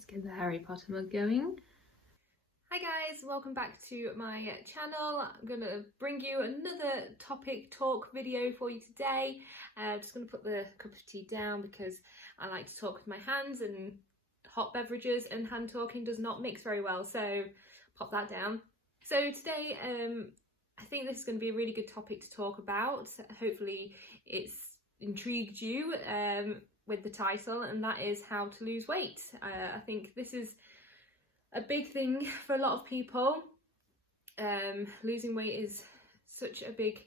Let's get the Harry Potter mug going. Hi guys, welcome back to my channel. I'm going to bring you another topic talk video for you today. Just going to put the cup of tea down because I like to talk with my hands, and hot beverages and hand talking does not mix very well, so pop that down. So today I think this is going to be a really good topic to talk about. Hopefully it's intrigued you with the title, and that is how to lose weight. I think this is a big thing for a lot of people. Losing weight is such a big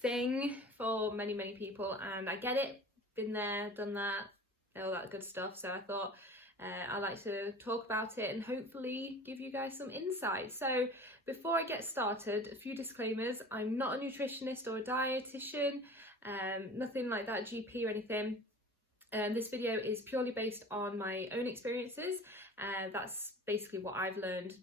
thing for many people, and I get it, been there, done that, all that good stuff. So I thought I'd like to talk about it and hopefully give you guys some insight. So before I get started, a few disclaimers. I'm not a nutritionist or a dietitian, nothing like that, GP or anything. This video is purely based on my own experiences. That's basically what I've learned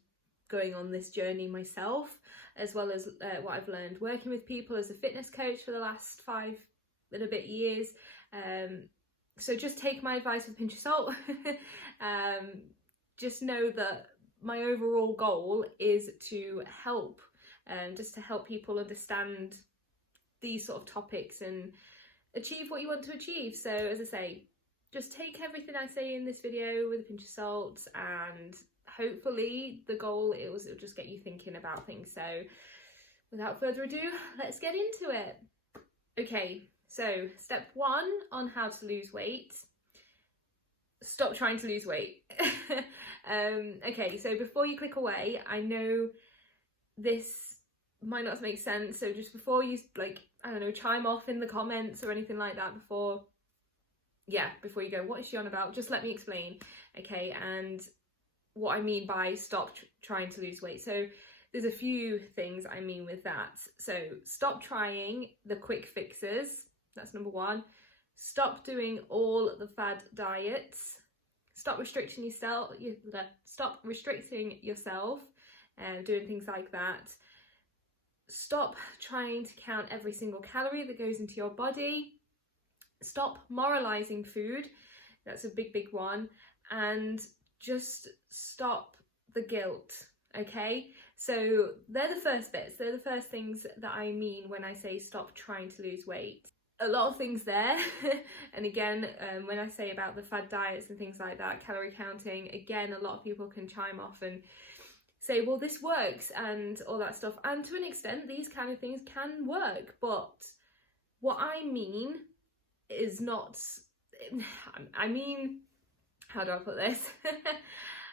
going on this journey myself, as well as what I've learned working with people as a fitness coach for the last 5 and a bit years. So just take my advice with a pinch of salt. Just know that my overall goal is to help, just to help people understand these sort of topics and achieve what you want to achieve. So as I say, just take everything I say in this video with a pinch of salt, and hopefully the goal it'll just get you thinking about things. So without further ado, let's get into it. Okay, so step 1 on how to lose weight: stop trying to lose weight. Okay, so before you click away, I know this might not make sense, so just before you, like, I don't know, chime off in the comments or anything like that, before you go, what is she on about, just let me explain, okay, and what I mean by stop trying to lose weight. So there's a few things I mean with that. So stop trying the quick fixes, that's number 1. Stop doing all the fad diets. Stop restricting yourself, doing things like that. Stop trying to count every single calorie that goes into your body. Stop moralizing food. That's a big one. And just stop the guilt, okay? So they're the first bits. They're the first things that I mean when I say stop trying to lose weight. A lot of things there. And again, when I say about the fad diets and things like that, calorie counting, again, a lot of people can chime off and say, well, this works and all that stuff. And to an extent, these kind of things can work. But what I mean is not, I mean, how do I put this?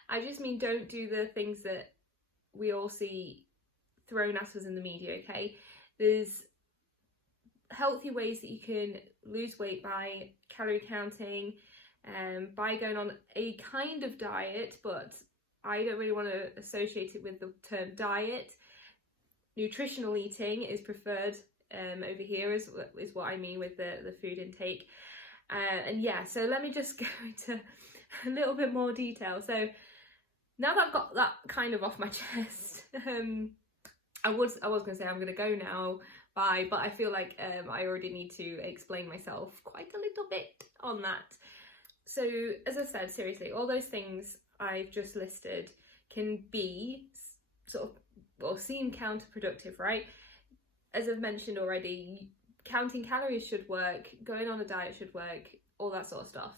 I just mean don't do the things that we all see thrown at us in the media, okay? There's healthy ways that you can lose weight by calorie counting, by going on a kind of diet, but I don't really want to associate it with the term diet. Nutritional eating is preferred over here, is what I mean with the food intake. And yeah, so let me just go into a little bit more detail. So now that I've got that kind of off my chest, I was going to say I'm going to go now, bye, but I feel like I already need to explain myself quite a little bit on that. So as I said, seriously, all those things I've just listed can be sort of, or seem counterproductive, right? As I've mentioned already, counting calories should work, going on a diet should work, all that sort of stuff.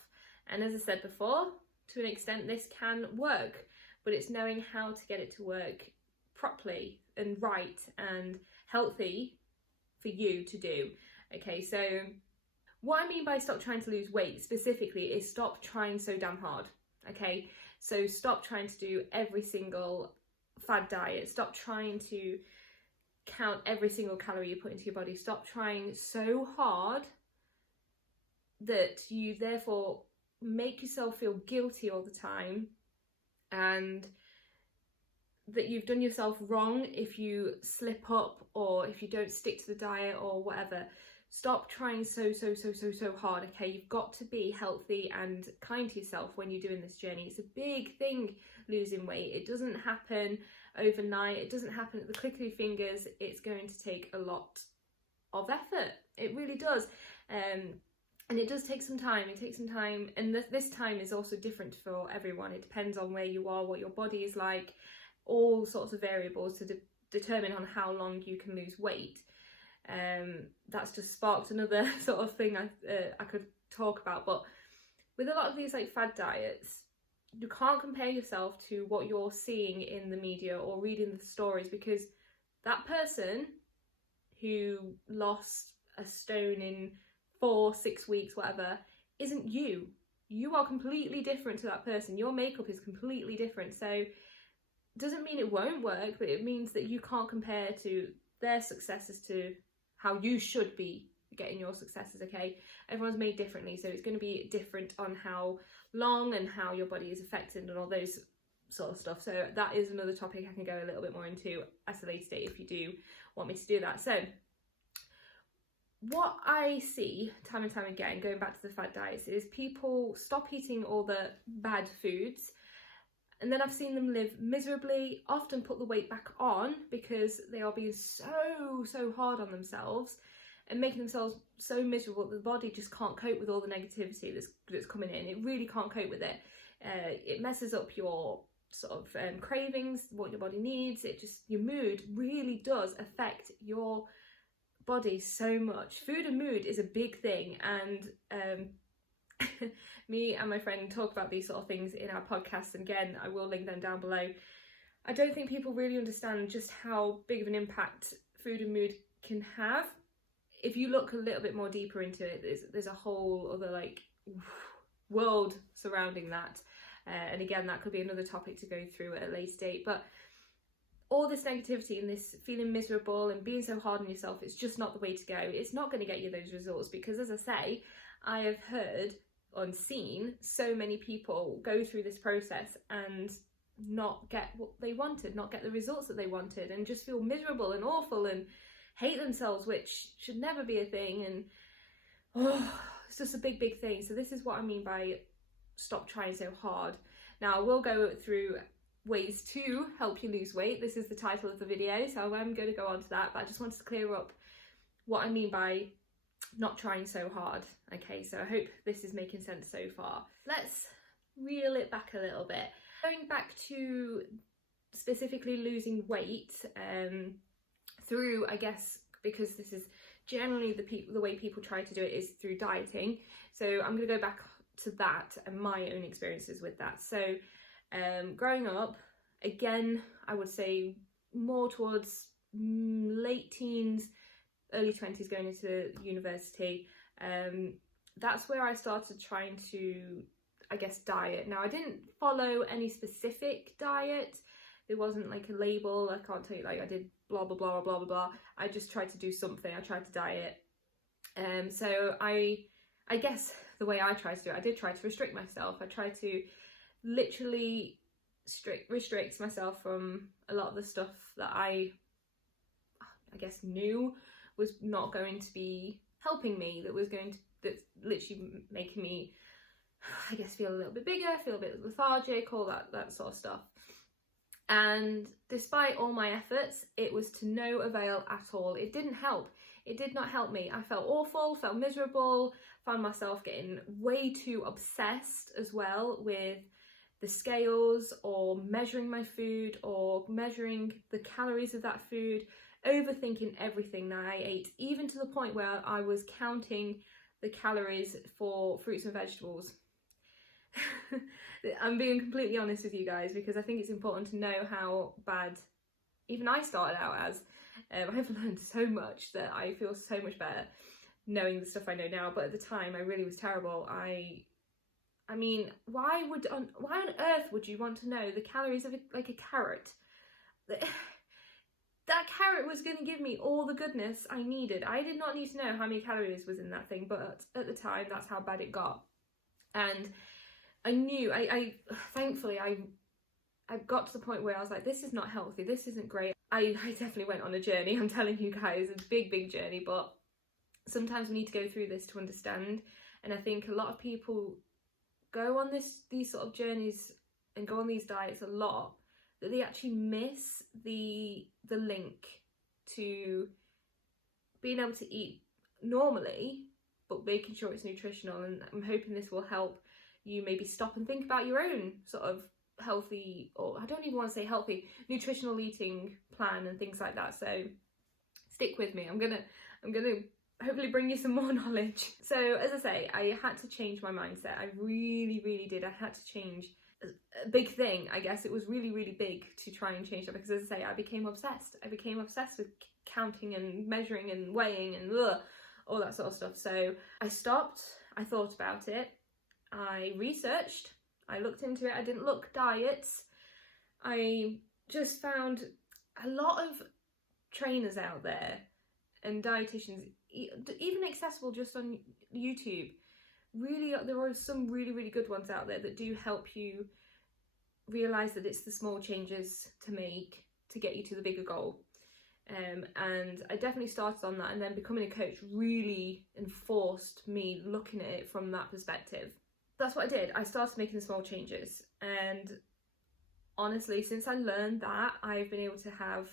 And as I said before, to an extent this can work, but it's knowing how to get it to work properly and right and healthy for you to do. Okay, so what I mean by stop trying to lose weight specifically is stop trying so damn hard, okay? So stop trying to do every single fad diet. Stop trying to count every single calorie you put into your body. Stop trying so hard that you therefore make yourself feel guilty all the time, and that you've done yourself wrong if you slip up or if you don't stick to the diet or whatever. Stop trying so hard, okay? You've got to be healthy and kind to yourself when you're doing this journey. It's a big thing, losing weight. It doesn't happen overnight. It doesn't happen at the click of your fingers. It's going to take a lot of effort. It really does. And it does take some time. It takes some time, and this time is also different for everyone. It depends on where you are, what your body is like, all sorts of variables to determine on how long you can lose weight. That's just sparked another sort of thing I could talk about. But with a lot of these like fad diets, you can't compare yourself to what you're seeing in the media or reading the stories, because that person who lost a stone in 4-6 weeks, whatever, isn't you. You are completely different to that person. Your makeup is completely different. So doesn't mean it won't work, but it means that you can't compare to their successes to how you should be getting your successes. Okay, everyone's made differently, so it's going to be different on how long and how your body is affected and all those sort of stuff. So that is another topic I can go a little bit more into at a later date if you do want me to do that. So what I see time and time again, going back to the fad diets, is people stop eating all the bad foods, and then I've seen them live miserably, often put the weight back on because they are being so hard on themselves and making themselves so miserable that the body just can't cope with all the negativity that's coming in. It really can't cope with it. It messes up your sort of cravings, what your body needs. Your mood really does affect your body so much. Food and mood is a big thing, and me and my friend talk about these sort of things in our podcast, and again I will link them down below. I don't think people really understand just how big of an impact food and mood can have. If you look a little bit more deeper into it, there's a whole other like world surrounding that, and again that could be another topic to go through at a later date. But all this negativity and this feeling miserable and being so hard on yourself, it's just not the way to go. It's not going to get you those results, because as I say, I have heard and seen so many people go through this process and not get what they wanted, not get the results that they wanted, and just feel miserable and awful and hate themselves, which should never be a thing. And it's just a big thing. So this is what I mean by stop trying so hard. Now I will go through ways to help you lose weight. This is the title of the video, so I'm going to go on to that, but I just wanted to clear up what I mean by not trying so hard. Okay, so I hope this is making sense so far. Let's reel it back a little bit. Going back to specifically losing weight through, I guess, because this is generally the way people try to do it is through dieting. So I'm going to go back to that and my own experiences with that. So growing up, again, I would say more towards late teens, early 20s, going into university. That's where I started trying to, I guess, diet. Now I didn't follow any specific diet. There wasn't like a label. I can't tell you like I did blah blah blah blah blah blah. I just tried to do something. I tried to diet. So I guess the way I tried to do it, I did try to restrict myself. I tried to literally restrict myself from a lot of the stuff that I guess knew was not going to be helping me, that's literally making me, I guess, feel a little bit bigger, feel a bit lethargic, all that sort of stuff. And despite all my efforts, it was to no avail at all. It didn't help. It did not help me. I felt awful, felt miserable, found myself getting way too obsessed as well with the scales or measuring my food or measuring the calories of that food, overthinking everything that I ate, even to the point where I was counting the calories for fruits and vegetables. I'm being completely honest with you guys, because I think it's important to know how bad even I started out as. I've learned so much that I feel so much better knowing the stuff I know now, but at the time I really was terrible. I mean, why on earth would you want to know the calories of a carrot? That carrot was going to give me all the goodness I needed. I did not need to know how many calories was in that thing, but at the time that's how bad it got. And I knew, thankfully I got to the point where I was like, this is not healthy, this isn't great. I definitely went on a journey, I'm telling you guys, a big journey, but sometimes we need to go through this to understand. And I think a lot of people go on these sort of journeys and go on these diets a lot, that they actually miss the link to being able to eat normally but making sure it's nutritional. And I'm hoping this will help you maybe stop and think about your own sort of healthy, or I don't even want to say healthy, nutritional eating plan and things like that. So stick with me. I'm gonna hopefully bring you some more knowledge. So as I say, I had to change my mindset. I really did. I had to change a big thing. I guess it was really big to try and change that, because as I say, I became obsessed. I became obsessed with counting and measuring and weighing and all that sort of stuff. So I stopped, I thought about it, I researched, I looked into it. I didn't look diets. I just found a lot of trainers out there and dietitians, even accessible just on YouTube. Really, there are some really good ones out there that do help you realise that it's the small changes to make to get you to the bigger goal. And I definitely started on that, and then becoming a coach really enforced me looking at it from that perspective. That's what I did. I started making the small changes, and honestly, since I learned that, I've been able to have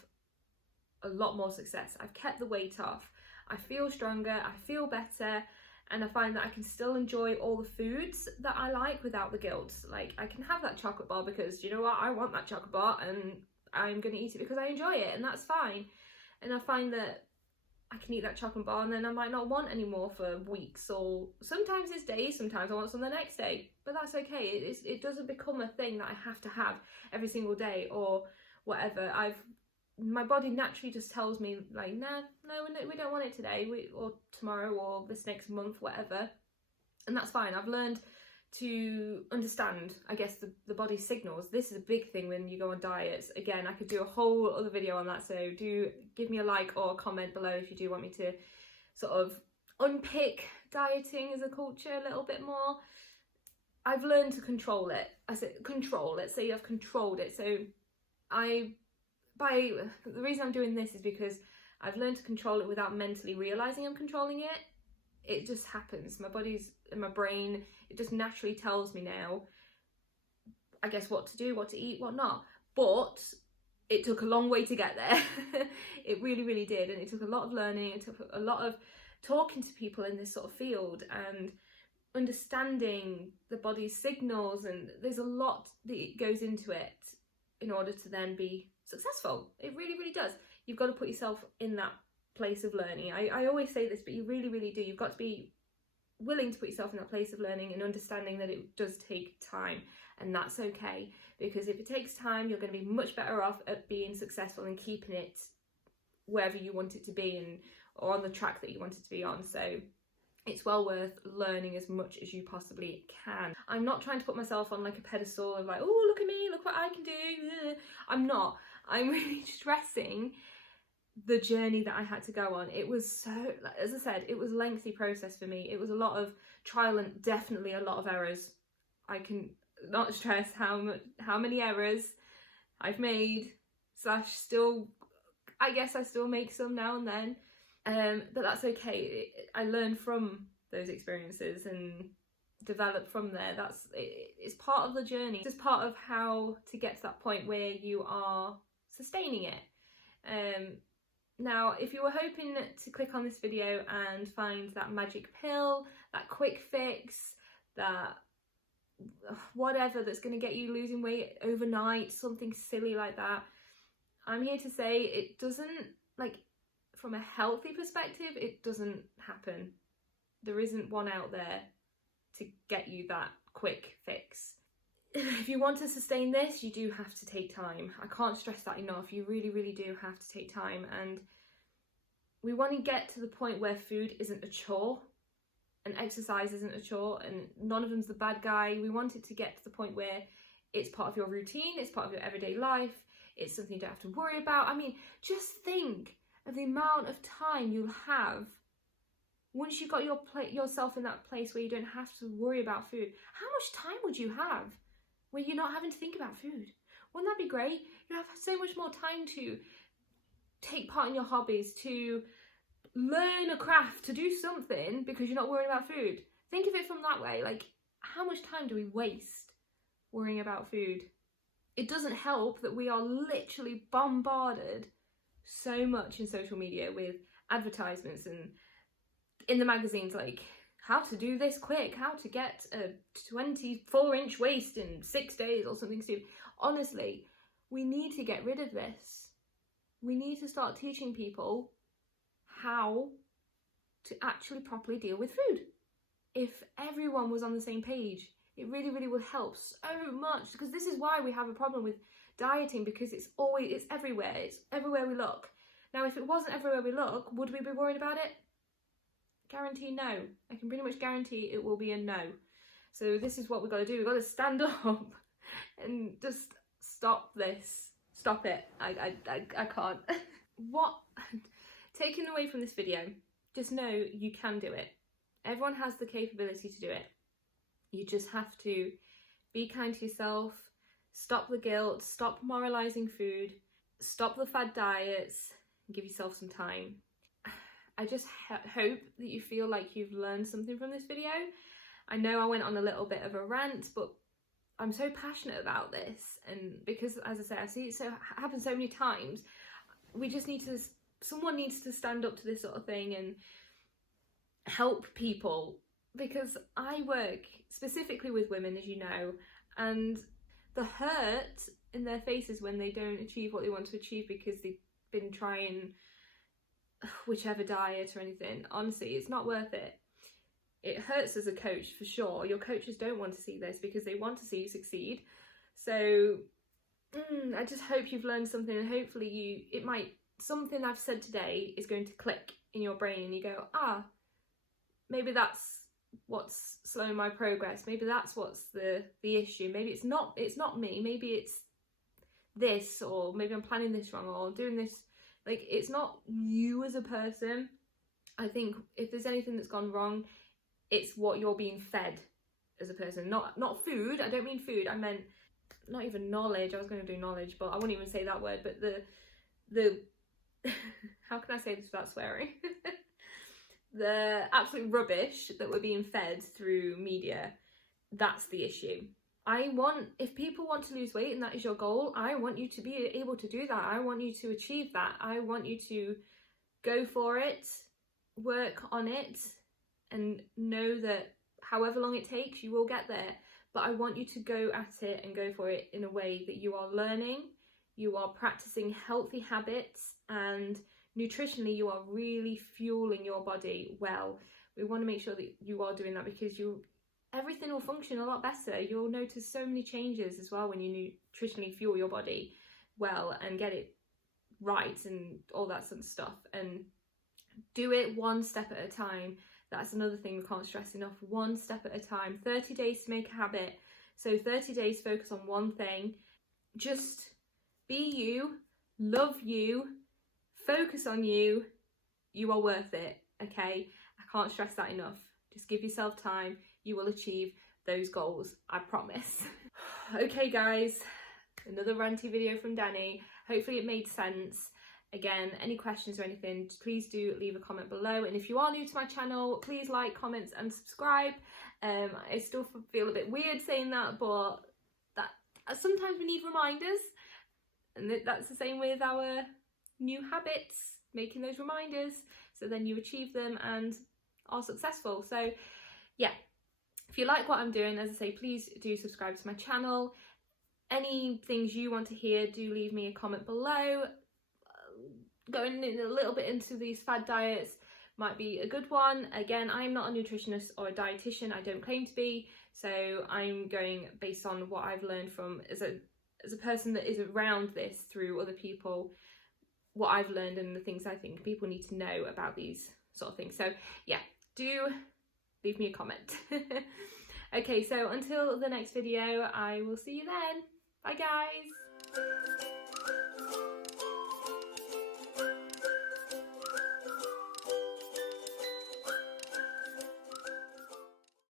a lot more success. I've kept the weight off, I feel stronger, I feel better, and I find that I can still enjoy all the foods that I like without the guilt. Like, I can have that chocolate bar because, you know what, I want that chocolate bar and I'm going to eat it because I enjoy it, and that's fine. And I find that I can eat that chocolate bar and then I might not want any more for weeks, or sometimes it's days, sometimes I want some the next day, but that's okay. It doesn't become a thing that I have to have every single day or whatever. My body naturally just tells me, like, no, we don't want it today, or tomorrow, or this next month, whatever, and that's fine. I've learned to understand, I guess, the body's signals. This is a big thing when you go on diets. Again, I could do a whole other video on that, so do give me a like or a comment below if you do want me to sort of unpick dieting as a culture a little bit more. I've learned to control it. I said control, let's say I've controlled it. So the reason I'm doing this is because I've learned to control it without mentally realising I'm controlling it. It just happens. My body's and my brain, it just naturally tells me now, I guess, what to do, what to eat, what not. But it took a long way to get there. It really did. And it took a lot of learning. It took a lot of talking to people in this sort of field and understanding the body's signals. And there's a lot that goes into it in order to then be successful. It really does. You've got to put yourself in that place of learning. I always say this, but you really do. You've got to be willing to put yourself in that place of learning and understanding that it does take time, and that's okay, because if it takes time, you're going to be much better off at being successful and keeping it wherever you want it to be, and or on the track that you want it to be on. So it's well worth learning as much as you possibly can. I'm not trying to put myself on like a pedestal of like, oh, look at me, look what I can do. I'm not. I'm really stressing the journey that I had to go on. It was so, as I said, it was a lengthy process for me. It was a lot of trial and definitely a lot of errors. I can not stress how many errors I've made, / still, I guess I still make some now and then, but that's okay. I learned from those experiences and develop from there. It's part of the journey. It's just part of how to get to that point where you are sustaining it. Now, if you were hoping to click on this video and find that magic pill, that quick fix, that whatever that's going to get you losing weight overnight, something silly like that, I'm here to say it doesn't, like, from a healthy perspective, it doesn't happen. There isn't one out there to get you that quick fix. If you want to sustain this, you do have to take time. I can't stress that enough. You really do have to take time, and we want to get to the point where food isn't a chore and exercise isn't a chore, and none of them's the bad guy. We want it to get to the point where it's part of your routine, it's part of your everyday life, it's something you don't have to worry about. I mean, just think of the amount of time you'll have once you've got yourself in that place where you don't have to worry about food. How much time would you have when you're not having to think about food? Wouldn't that be great? You'd have so much more time to take part in your hobbies, to learn a craft, to do something because you're not worrying about food. Think of it from that way. Like, how much time do we waste worrying about food? It doesn't help that we are literally bombarded so much in social media with advertisements and in the magazines, like how to do this quick, how to get a 24-inch waist in 6 days or something stupid. Honestly, we need to get rid of this. We need to start teaching people how to actually properly deal with food. If everyone was on the same page, it really, really would help so much, because this is why we have a problem with dieting, because it's everywhere. It's everywhere we look. Now, if it wasn't everywhere we look, would we be worried about it? Guarantee no. I can pretty much guarantee it will be a no. So this is what we've got to do. We've got to stand up and just stop this. Stop it. I can't. What? Taken away from this video, just know you can do it. Everyone has the capability to do it. You just have to be kind to yourself, stop the guilt, stop moralizing food, stop the fad diets, and give yourself some time. I just hope that you feel like you've learned something from this video. I know I went on a little bit of a rant, but I'm so passionate about this, and because, as I say, I see it happen so many times. We just need to, someone needs to stand up to this sort of thing and help people, because I work specifically with women, as you know, and the hurt in their faces when they don't achieve what they want to achieve because they've been trying whichever diet or anything, honestly, it's not worth it. It hurts as a coach for sure. Your coaches don't want to see this because they want to see you succeed. So I just hope you've learned something, and hopefully something I've said today is going to click in your brain and you go, maybe that's what's slowing my progress. Maybe that's what's the issue. Maybe it's not me. Maybe it's this, or maybe I'm planning this wrong, or doing this. Like, it's not you as a person. I think if there's anything that's gone wrong, it's what you're being fed as a person. Not food. I don't mean food. I meant not even knowledge. I was going to do knowledge, but I wouldn't even say that word. But the how can I say this without swearing? The absolute rubbish that we're being fed through media, that's the issue. If people want to lose weight and that is your goal, I want you to be able to do that. I want you to achieve that. I want you to go for it, work on it, and know that however long it takes, you will get there. But I want you to go at it and go for it in a way that you are learning, you are practicing healthy habits, and nutritionally you are really fueling your body well. We want to make sure that you are doing that, because everything will function a lot better. You'll notice so many changes as well when you nutritionally fuel your body well and get it right and all that sort of stuff. And do it one step at a time. That's another thing we can't stress enough. One step at a time. 30 days to make a habit. So 30 days focus on one thing. Just be you, love you, focus on you. You are worth it, okay? I can't stress that enough. Just give yourself time. You will achieve those goals, I promise. Okay guys, another ranty video from Dannii. Hopefully it made sense. Again, any questions or anything, please do leave a comment below. And if you are new to my channel, please like, comment and subscribe. I still feel a bit weird saying that, but sometimes we need reminders. And that's the same with our new habits, making those reminders so then you achieve them and are successful. So yeah, if you like what I'm doing, as I say, please do subscribe to my channel. Any things you want to hear, do leave me a comment below. Going in a little bit into these fad diets might be a good one. Again, I'm not a nutritionist or a dietitian. I don't claim to be, so I'm going based on what I've learned from as a person that is around this through other people, what I've learned and the things I think people need to know about these sort of things. So yeah, do leave me a comment. Okay, so until the next video, I will see you then. Bye guys.